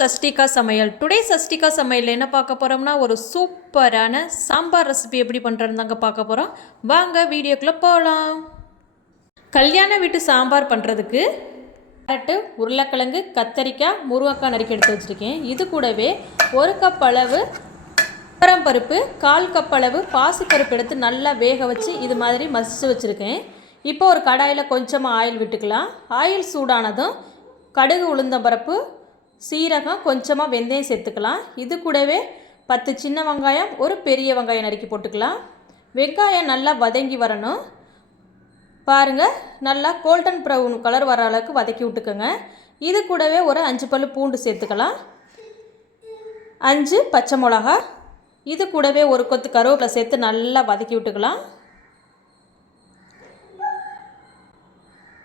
சஷ்டிகா சமையல். டுடே சஷ்டிகா சமையல் என்ன பார்க்க போகிறோம்னா ஒரு சூப்பரான சாம்பார் ரெசிபி எப்படி பண்ணுறதுன்னு தாங்க பார்க்க போகிறோம் வாங்க வீடியோக்குள்ளே போகலாம் கல்யாண வீட்டு சாம்பார் பண்ணுறதுக்கு கேரட்டு உருளைக்கிழங்கு கத்தரிக்காய் முருங்கைக்காய் நறுக்கி எடுத்து வச்சுருக்கேன். இது கூடவே ஒரு கப் அளவு பருப்பு கால் கப் அளவு பாசிப்பருப்பு எடுத்து நல்லா வேக வச்சு இது மாதிரி மசிச்சு வச்சுருக்கேன். இப்போ ஒரு கடாயில் கொஞ்சமாக ஆயில் விட்டுக்கலாம். ஆயில் சூடானதும் கடுகு உளுந்தம்பருப்பு சீரகம் கொஞ்சமாக வெந்தயம் சேர்த்துக்கலாம். இது கூடவே பத்து சின்ன வெங்காயம் ஒரு பெரிய வெங்காயம் நறுக்கி போட்டுக்கலாம். வெங்காயம் நல்லா வதங்கி வரணும். பாருங்கள் நல்லா கோல்டன் ப்ரௌன் கலர் வர அளவுக்கு வதக்கி விட்டுக்கோங்க. இது கூடவே ஒரு அஞ்சு பல்லு பூண்டு சேர்த்துக்கலாம். அஞ்சு பச்சை மிளகா இது கூடவே ஒரு கொத்து கருவேப்பிலை சேர்த்து நல்லா வதக்கி விட்டுக்கலாம்.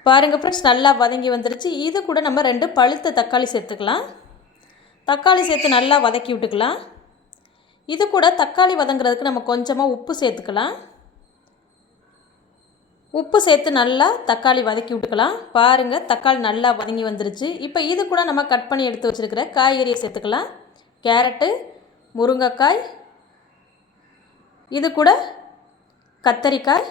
பாருங்கள் ஃப்ரெண்ட்ஸ் நல்லா வதங்கி வந்துருச்சு. இது கூட நம்ம ரெண்டு பழுத்த தக்காளி சேர்த்துக்கலாம். தக்காளி சேர்த்து நல்லா வதக்கி விட்டுக்கலாம். இது கூட தக்காளி வதங்குறதுக்கு நம்ம கொஞ்சமாக உப்பு சேர்த்துக்கலாம். உப்பு சேர்த்து நல்லா தக்காளி வதக்கி விட்டுக்கலாம். பாருங்கள் தக்காளி நல்லா வதங்கி வந்துருச்சு. இப்போ இது கூட நம்ம கட் பண்ணி எடுத்து வச்சுருக்கிற காய்கறியை சேர்த்துக்கலாம். கேரட்டு முருங்கைக்காய் இது கூட கத்தரிக்காய்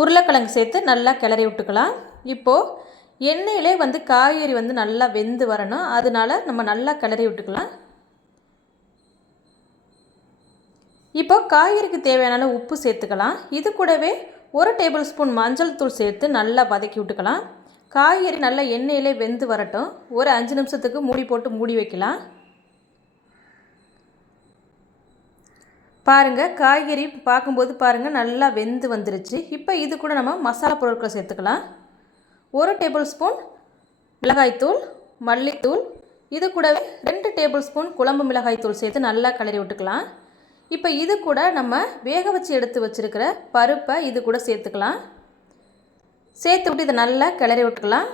உருளைக்கிழங்கு சேர்த்து நல்லா கிளறி விட்டுக்கலாம். இப்போது எண்ணெயிலே வந்து காய்கறி வந்து நல்லா வெந்து வரணும். அதனால நம்ம நல்லா கிளறி விட்டுக்கலாம். இப்போ காய்கறிக்கு தேவையான உப்பு சேர்த்துக்கலாம். இது கூடவே ஒரு டேபிள் ஸ்பூன் மஞ்சள் தூள் சேர்த்து நல்லா வதக்கி விட்டுக்கலாம். காய்கறி நல்லா எண்ணெயிலே வெந்து வரட்டும். ஒரு அஞ்சு நிமிஷத்துக்கு மூடி போட்டு மூடி வைக்கலாம். பாருங்கள் காய்கறி பார்க்கும்போது பாருங்கள் நல்லா வெந்து வந்துருச்சு. இப்போ இது கூட நம்ம மசாலா பொருட்களை சேர்த்துக்கலாம். ஒரு டேபிள் ஸ்பூன் மிளகாய்த்தூள் மல்லித்தூள். இது கூடவே ரெண்டு டேபிள் ஸ்பூன் குழம்பு மிளகாய்த்தூள் சேர்த்து நல்லா கிளறி விட்டுக்கலாம். இப்போ இது கூட நம்ம வேக வச்சு எடுத்து வச்சுருக்கிற பருப்பை இது கூட சேர்த்துக்கலாம். சேர்த்து விட்டு இதை நல்லா கிளறி விட்டுக்கலாம்.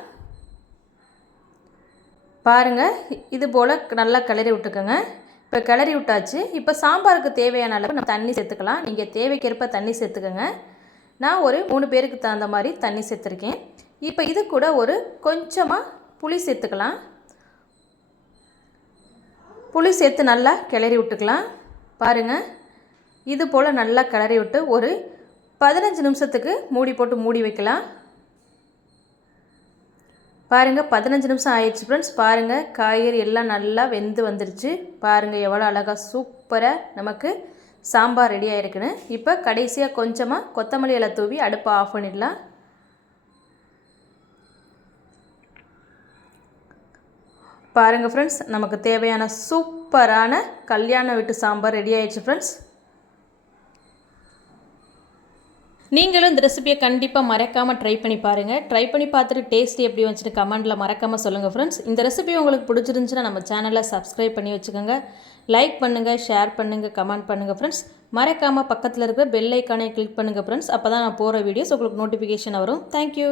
பாருங்கள் இது போல் நல்லா கிளறி விட்டுக்கோங்க. இப்போ கிளறி விட்டாச்சு. இப்போ சாம்பாருக்கு தேவையான அளவு நம்ம தண்ணி சேர்த்துக்கலாம். நீங்கள் தேவைக்கேற்ப தண்ணி சேர்த்துக்கோங்க. நான் ஒரு மூணு பேருக்கு தகுந்த மாதிரி தண்ணி சேர்த்துருக்கேன். இப்போ இது கூட ஒரு கொஞ்சமாக புளி சேர்த்துக்கலாம். புளி சேர்த்து நல்லா கிளறி விட்டுக்கலாம். பாருங்கள் இது போல் நல்லா கிளறி விட்டு ஒரு பதினஞ்சு நிமிஷத்துக்கு மூடி போட்டு மூடி வைக்கலாம். பாருங்கள் பதினஞ்சு நிமிஷம் ஆயிடுச்சு ஃப்ரெண்ட்ஸ் பாருங்கள் காய்கறி எல்லாம் நல்லா வெந்து வந்துருச்சு. பாருங்கள் எவ்வளோ அழகாக சூப்பராக நமக்கு சாம்பார் ரெடி ஆகிருக்குன்னு இப்போ கடைசியாக கொஞ்சமாக கொத்தமல்லி இலை தூவி அடுப்பை ஆஃப் பண்ணிடலாம். பாருங்கள் ஃப்ரெண்ட்ஸ் நமக்கு தேவையான சூப்பரான கல்யாண வீட்டு சாம்பார் ரெடி ஆயிடுச்சு ஃப்ரெண்ட்ஸ் நீங்களும் இந்த ரெசிபியை கண்டிப்பாக மறக்காமல் ட்ரை பண்ணி பாருங்கள் ட்ரை பண்ணி பார்த்துட்டு டேஸ்ட் எப்படி வந்துச்சுன்னு கமெண்ட்டில் மறக்காமல் சொல்லுங்கள் ஃப்ரெண்ட்ஸ் இந்த ரெசிபி உங்களுக்கு பிடிச்சிருந்துச்சுன்னா நம்ம சேனலை சப்ஸ்கிரைப் பண்ணி வச்சுக்கோங்க. லைக் பண்ணுங்கள் ஷேர் பண்ணுங்கள் கமெண்ட் பண்ணுங்கள் ஃப்ரெண்ட்ஸ் மறக்காமல் பக்கத்தில் இருக்கிற பெல் ஐக்கானை கிளிக் பண்ணுங்கள் ஃப்ரெண்ட்ஸ் அப்போ தான் நான் போகிற வீடியோஸ் உங்களுக்கு நோட்டிஃபிகேஷன் வரும். தேங்க்யூ